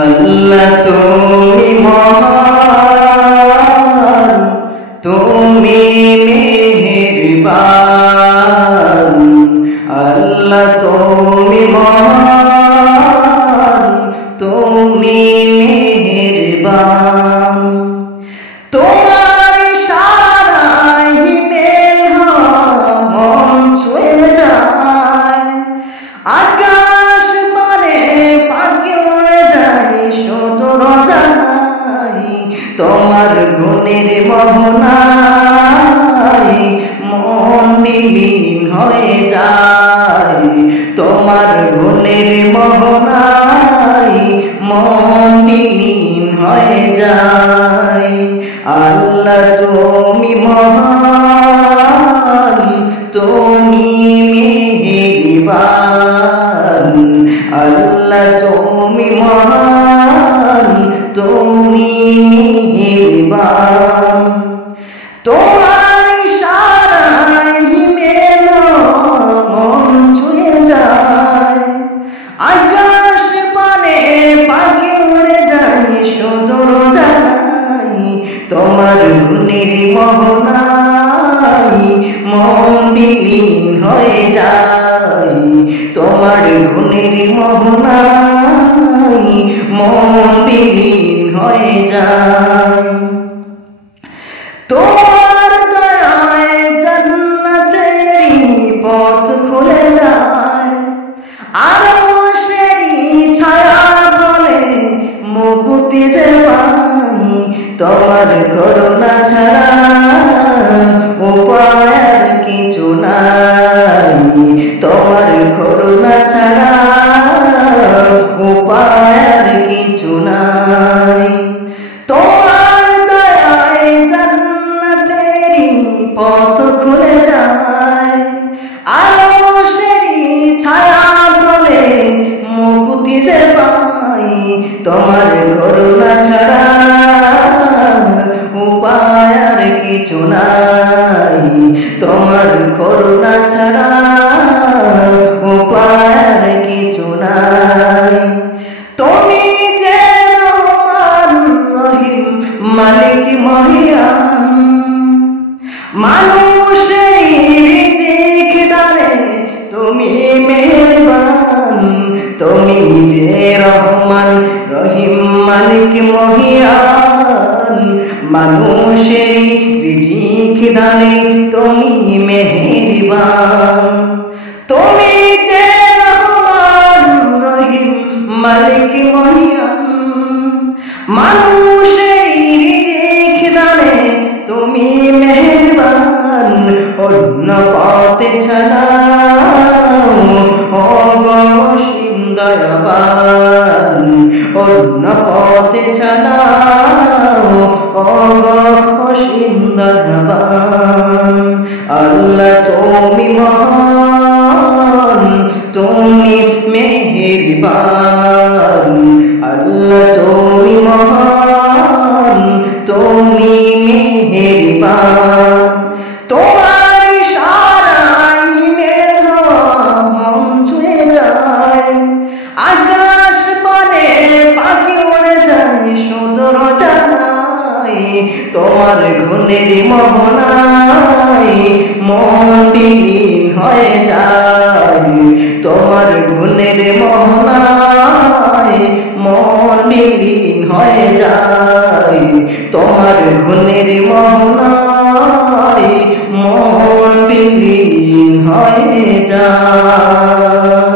আল্লাহ তুমি মহান, তুমি মেহেরবান। আল্লাহ তুমি মহান, তুমি মেহেরবান। তোমার ইশারায় মেঘ মন ছুঁয়ে যায়, আকাশ মানে পাখি উড়ে যায়, সুদূর জানাই তোমার গুণের মোহনায় মন বিলীন হয়ে যায়। তোমার গুণের মোহনায় মন বিলীন হয়ে যায়। আল্লাহ তুমি মহান, তুমি মেহেরবান। আল্লাহ তুমি মহান, তুমি মেহেরবান। তোমার ইশারায় মেঘ মন ছুঁয়ে যায়, আকাশ পানে পাখি উড়ে যায়, সুদূর জানাই তোমার গুণের মোহনায় মন বিলীন হয়ে যায়। তোমার গুণের মোহনায় মন বিলীন হয়ে যায়। তোমার দয়ায় জান্নাতেরই পথ খুলে যায়, আরশেরই ছায়া তলে মুক্তি যে পাই। তোমার করুণা ছাড়া উপায় আর কিছু নাই। তোমার করুণা ছাড়া উপায় আর কিছু নাই। তোমার দয়ায় জান্নাতেরই পথ খুলে যায়, আরশেরই ছায়া তলে মুক্তি যে পাই। তোমার করুণা ছাড়া উপায় আর কিছু নাই। তোমার করুণা ছাড়া উপায় আর কিছু নাই। তুমি যে রহমান রহিম মালিক মহিয়ান, মানুষের রিজিক দানে তুমি মেহেরবান। তুমি যে রহমান রহিম মালিক মহিয়ান, মানুষের রিজিক দানে তুমি মেহেরবান। তুমি যে রহমান রহিম মালিক মহিয়ান, মানুষের রিজিক দানে তুমি মেহেরবান। অন্য পথে ছাড়া অগসীম দয়াবান, অন্য পথে ছাড়া অগসীম দয়াবান। আল্লাহ তুমি মহান, তুমি মেহেরবান। আল্লাহ তুমি মহান, তুমি মেহেরবান। তোমার ইশারায় মেঘ মন ছুঁয়ে যায়, আকাশ পানে পাখি উড়ে যায়, সুদূর জানাই তোমার গুণের মোহনায় মন বিলীন হয়ে যায়। তোমার গুণের মোহনায় মন বিলীন হয়ে যায়। তোমার গুণের মোহনায় মন বিলীন হয়ে যায়।